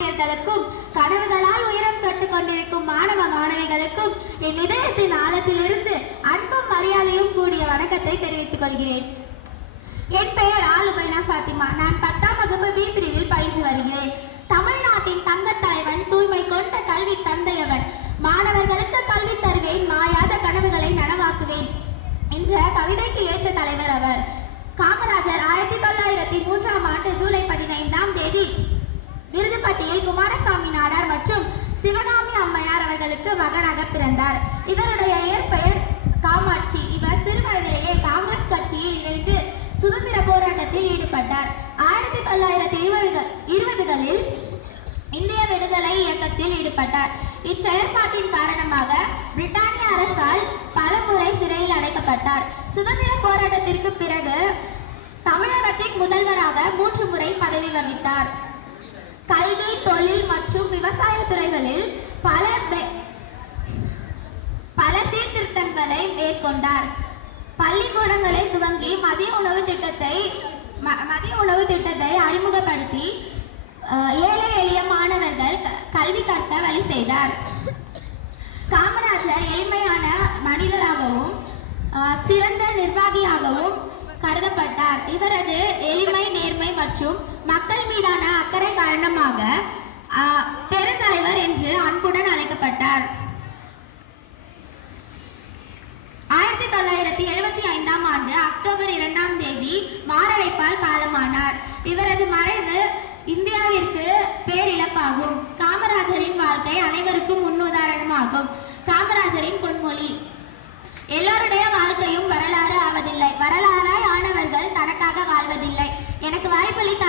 கனவுகளால் உயரம் தொட்டு கொண்டிருக்கும் மாணவ மாணவிகளுக்கும் என் இதயத்தின் ஆழத்திலிருந்து அன்பும் மரியாதையும் கூடிய வணக்கத்தை தெரிவித்துக் கொள்கிறேன். என் பெயர் ஆலுபைனா ஃபாத்திமா. நான் 10ஆம் வகுப்பு பி பிரிவில் பயின்று வருகிறேன். தமிழ்நாட்டின் தங்க தலைவன், தூய்மை கொண்ட கல்வி தந்தையவன், மாணவர்களுக்கு கல்வி தருவேன், மாயாத கனவுகளை நனவாக்குவேன் என்ற கவிதைக்கு ஏற்ற தலைவர் அவர். காமராஜர் 1903ஆம் ஆண்டு ஜூலை 15ஆம் தேதி விருதுப்பட்டியில் குமாரசாமி நாடார் மற்றும் சிவகாமி அம்மையார் அவர்களுக்கு மகனாக பிறந்தார். இவருடைய இயற்பெயர் காமாட்சி. இவர் சிறு வயதிலேயே காங்கிரஸ் கட்சியில் இணைந்து சுதந்திர போராட்டத்தில் ஈடுபட்டார். 1920களில் இந்திய விடுதலை இயக்கத்தில் ஈடுபட்டார். இச்செயற்பாட்டின் காரணமாக பிரிட்டானிய அரசால் பலமுறை சிறையில் அடைக்கப்பட்டார். சுதந்திர போராட்டத்திற்கு பிறகு தமிழகத்தின் முதல்வராக 3 முறை பதவி வகித்தார். கல்வி, தொழில் மற்றும் விவசாய துறைகளில் பல சீர்திருத்தங்களை மேற்கொண்டார். பள்ளிக்கூடங்களை துவங்கி மதிய உணவு திட்டத்தை அறிமுகப்படுத்தி ஏழை எளிய மாணவர்கள் கல்வி கற்க வழி செய்தார். காமராஜர் எளிமையான மனிதராகவும் சிறந்த நிர்வாகியாகவும் கருதப்பட்டார். இவரது எளிமை, நேர்மை மற்றும் மக்கள் மீதான அக்கறை காரணமாக பெருந்தலைவர் என்று அன்புடன் அழைக்கப்பட்டார். 1975ஆம் ஆண்டு அக்டோபர் 2ஆம் தேதி மாரடைப்பால் காலமானார். இவரது மறைவு இந்தியாவிற்கு பேரிழப்பாகும். காமராஜரின் வாழ்க்கை அனைவருக்கும் முன்னுதாரணமாகும். காமராஜரின் பொன்மொழி: எல்லோருடைய வாழ்க்கையும் வரலாறு ஆவதில்லை, வரலாறாய் ஆனவர்கள் தனக்காக வாழ்வதில்லை. எனக்கு வாய்ப்பளித்த